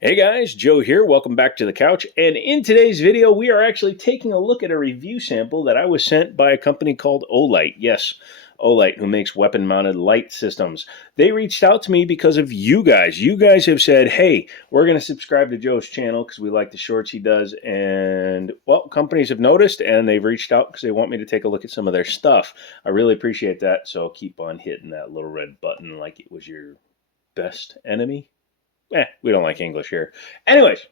Hey guys, Joe here. Welcome back to the couch. And in today's video, we are actually taking a look at a review sample that I was sent by a company called Olight. Yes, Olight, who makes weapon-mounted light systems. They reached out to me because of you guys. You guys have said, hey, we're going to subscribe to Joe's channel because we like the shorts he does. And, well, companies have noticed and they've reached out because they want me to take a look at some of their stuff. I really appreciate that, so keep on hitting that little red button like it was your best enemy. We don't like English here. Anyways,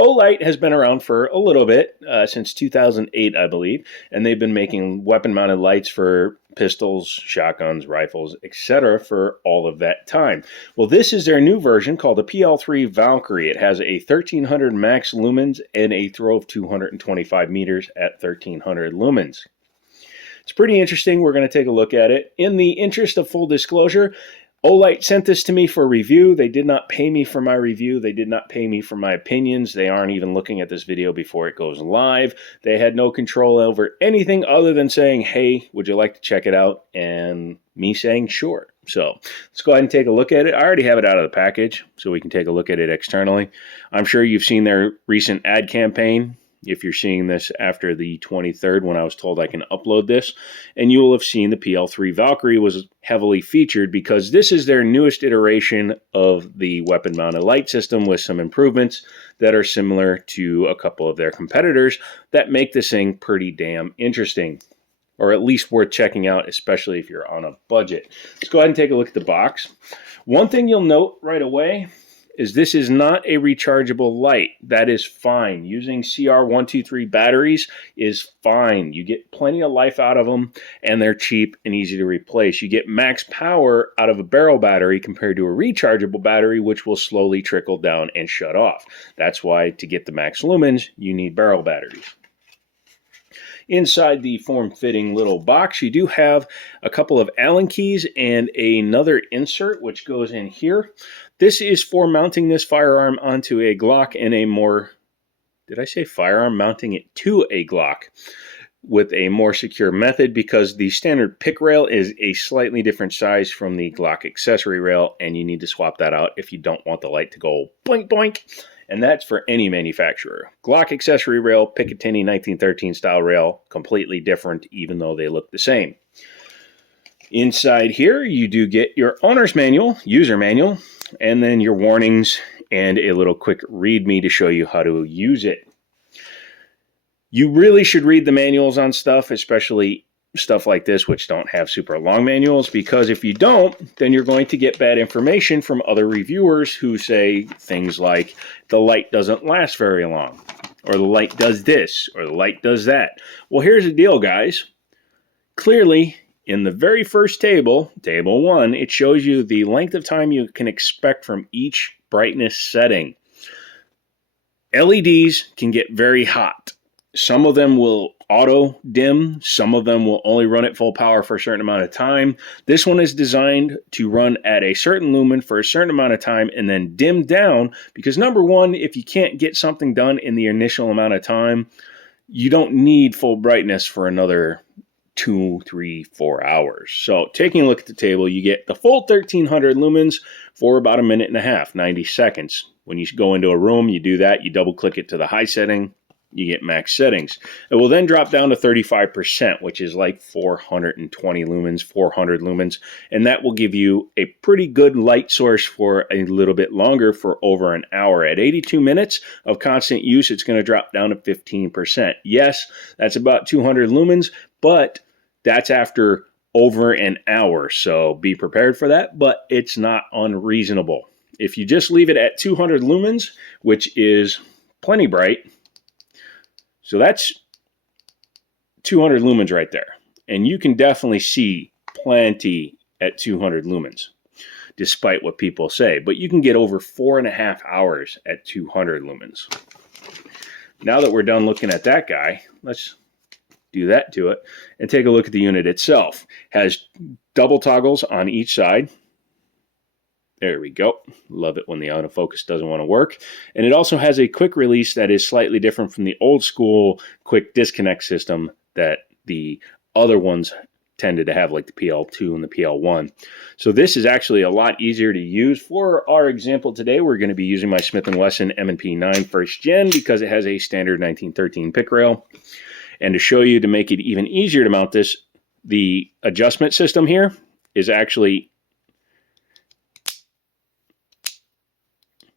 Olight has been around for a little bit, since 2008, I believe, and they've been making weapon-mounted lights for pistols, shotguns, rifles, etc. for all of that time. Well, this is their new version called the PL3 Valkyrie. It has a 1300 max lumens and a throw of 225 meters at 1300 lumens. It's pretty interesting. We're going to take a look at it. In the interest of full disclosure, Olight sent this to me for review. They did not pay me for my review. They did not pay me for my opinions. They aren't even looking at this video before it goes live. They had no control over anything other than saying, hey, would you like to check it out? And me saying, sure. So let's go ahead and take a look at it. I already have it out of the package, so we can take a look at it externally. I'm sure you've seen their recent ad campaign. If you're seeing this after the 23rd, when I was told I can upload this, and you will have seen the PL3 Valkyrie was heavily featured because this is their newest iteration of the weapon-mounted light system with some improvements that are similar to a couple of their competitors that make this thing pretty damn interesting, or at least worth checking out, especially if you're on a budget. Let's go ahead and take a look at the box. One thing you'll note right away is this is not a rechargeable light. That is fine. Using CR123 batteries is fine. You get plenty of life out of them, and they're cheap and easy to replace. You get max power out of a barrel battery compared to a rechargeable battery, which will slowly trickle down and shut off. That's why to get the max lumens, you need barrel batteries. Inside the form-fitting little box, you do have a couple of Allen keys and another insert, which goes in here. This is for mounting this firearm onto a Glock and a more, did I say firearm? Mounting it to a Glock with a more secure method, because the standard pick rail is a slightly different size from the Glock accessory rail, and you need to swap that out if you don't want the light to go boink boink. And that's for any manufacturer. Glock accessory rail, Picatinny 1913 style rail, completely different even though they look the same. Inside here, you do get your owner's manual, user manual, and then your warnings and a little quick readme to show you how to use it. You really should read the manuals on stuff, especially stuff like this, which don't have super long manuals, because if you don't, then you're going to get bad information from other reviewers who say things like the light doesn't last very long, or the light does this, or the light does that. Well, here's the deal, guys. Clearly, in the very first table, table 1, it shows you the length of time you can expect from each brightness setting. LEDs can get very hot. Some of them will auto dim. Some of them will only run at full power for a certain amount of time. This one is designed to run at a certain lumen for a certain amount of time and then dim down, because number one, if you can't get something done in the initial amount of time, you don't need full brightness for another 2, 3, 4 hours. So taking a look at the table, you get the full 1300 lumens for about a minute and a half, 90 seconds. When you go into a room, you do that, you double click it to the high setting, you get max settings. It will then drop down to 35%, which is like 420 lumens, 400 lumens, and that will give you a pretty good light source for a little bit longer, for over an hour. At 82 minutes of constant use, it's going to drop down to 15%. Yes, that's about 200 lumens, but that's after over an hour, so be prepared for that, but it's not unreasonable. If you just leave it at 200 lumens, which is plenty bright, so that's 200 lumens right there. And you can definitely see plenty at 200 lumens, despite what people say. But you can get over 4.5 hours at 200 lumens. Now that we're done looking at that guy, let's do that to it and take a look at the unit itself. It has double toggles on each side. There we go. Love it when the autofocus doesn't want to work. And it also has a quick release that is slightly different from the old school quick disconnect system that the other ones tended to have like the PL2 and the PL1. So this is actually a lot easier to use. For our example today, we're going to be using my Smith & Wesson M&P 9 first gen because it has a standard 1913 pick rail. And to show you, to make it even easier to mount this, the adjustment system here is actually,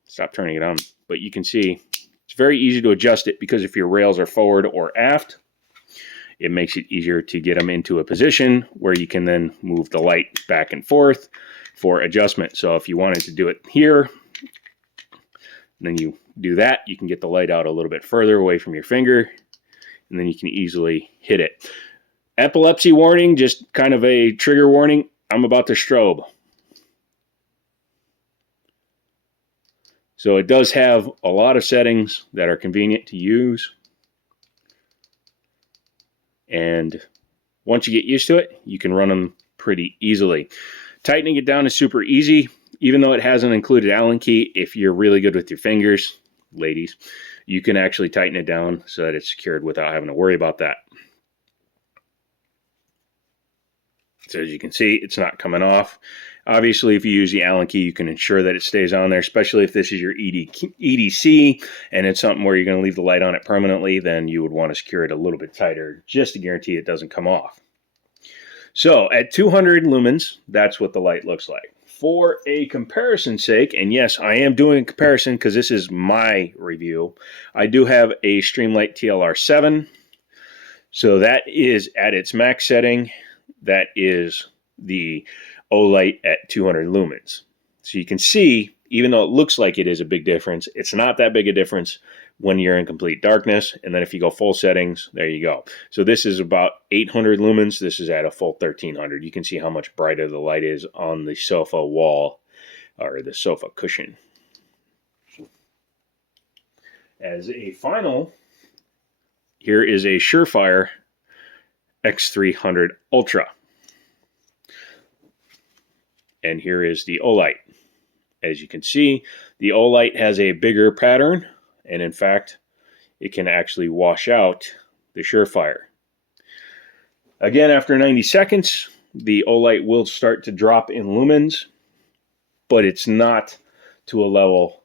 stop turning it on, but you can see it's very easy to adjust it because if your rails are forward or aft, it makes it easier to get them into a position where you can then move the light back and forth for adjustment. So if you wanted to do it here, then you do that, you can get the light out a little bit further away from your finger, and then you can easily hit it. Epilepsy warning, just kind of a trigger warning. I'm about to strobe. So it does have a lot of settings that are convenient to use. And once you get used to it, you can run them pretty easily. Tightening it down is super easy, even though it has an included Allen key. If you're really good with your fingers, ladies, you can actually tighten it down so that it's secured without having to worry about that. So as you can see, it's not coming off. Obviously, if you use the Allen key, you can ensure that it stays on there, especially if this is your EDC and it's something where you're going to leave the light on it permanently, then you would want to secure it a little bit tighter just to guarantee it doesn't come off. So at 200 lumens, that's what the light looks like. For a comparison's sake, and yes, I am doing a comparison because this is my review, I do have a Streamlight TLR7. So that is at its max setting. That is the Olight at 200 lumens. So you can see, even though it looks like it is a big difference, it's not that big a difference when you're in complete darkness. And then if you go full settings, there you go. So this is about 800 lumens. This is at a full 1300. You can see how much brighter the light is on the sofa wall or the sofa cushion. As a final, here is a Surefire X300 Ultra. And here is the Olight. As you can see, the Olight has a bigger pattern, and in fact, it can actually wash out the Surefire. Again, after 90 seconds, the Olight will start to drop in lumens, but it's not to a level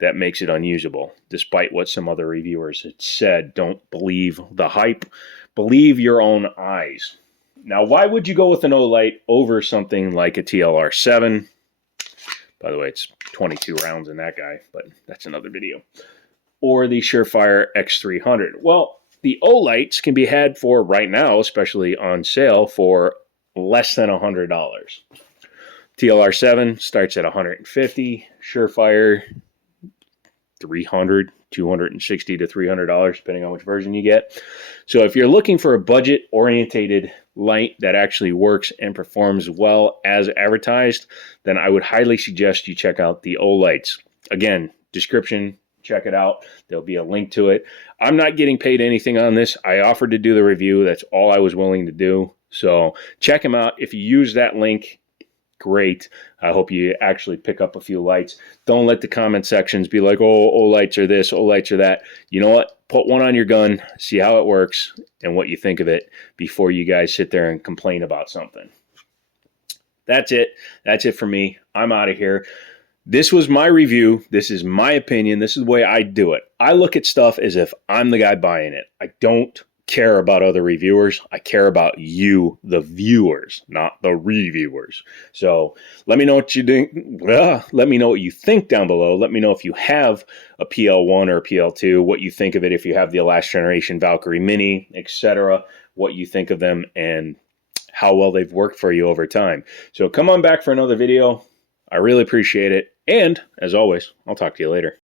that makes it unusable, despite what some other reviewers had said. Don't believe the hype. Believe your own eyes. Now, why would you go with an Olight over something like a TLR7? By the way, it's 22 rounds in that guy, but that's another video. Or the Surefire X300. Well, the Olights can be had for right now, especially on sale, for less than $100. TLR7 starts at $150. Surefire, $300, $260 to $300, depending on which version you get. So if you're looking for a budget-orientated light that actually works and performs well as advertised, then I would highly suggest you check out the Olights. Again, description, check it out. There'll be a link to it. I'm not getting paid anything on this. I offered to do the review. That's all I was willing to do. So check them out. If you use that link, great. I hope you actually pick up a few lights. Don't let the comment sections be like, oh, Olights are this, Olights are that. You know what? Put one on your gun, see how it works, and what you think of it before you guys sit there and complain about something. That's it. That's it for me. I'm out of here. This was my review. This is my opinion. This is the way I do it. I look at stuff as if I'm the guy buying it. I don't care about other reviewers. I care about you, the viewers, not the reviewers. So let me know what you think. Let me know what you think down below. Let me know if you have a PL1 or a PL2, what you think of it, if you have the last generation Valkyrie Mini, etc., what you think of them and how well they've worked for you over time. So come on back for another video. I really appreciate it. And as always, I'll talk to you later.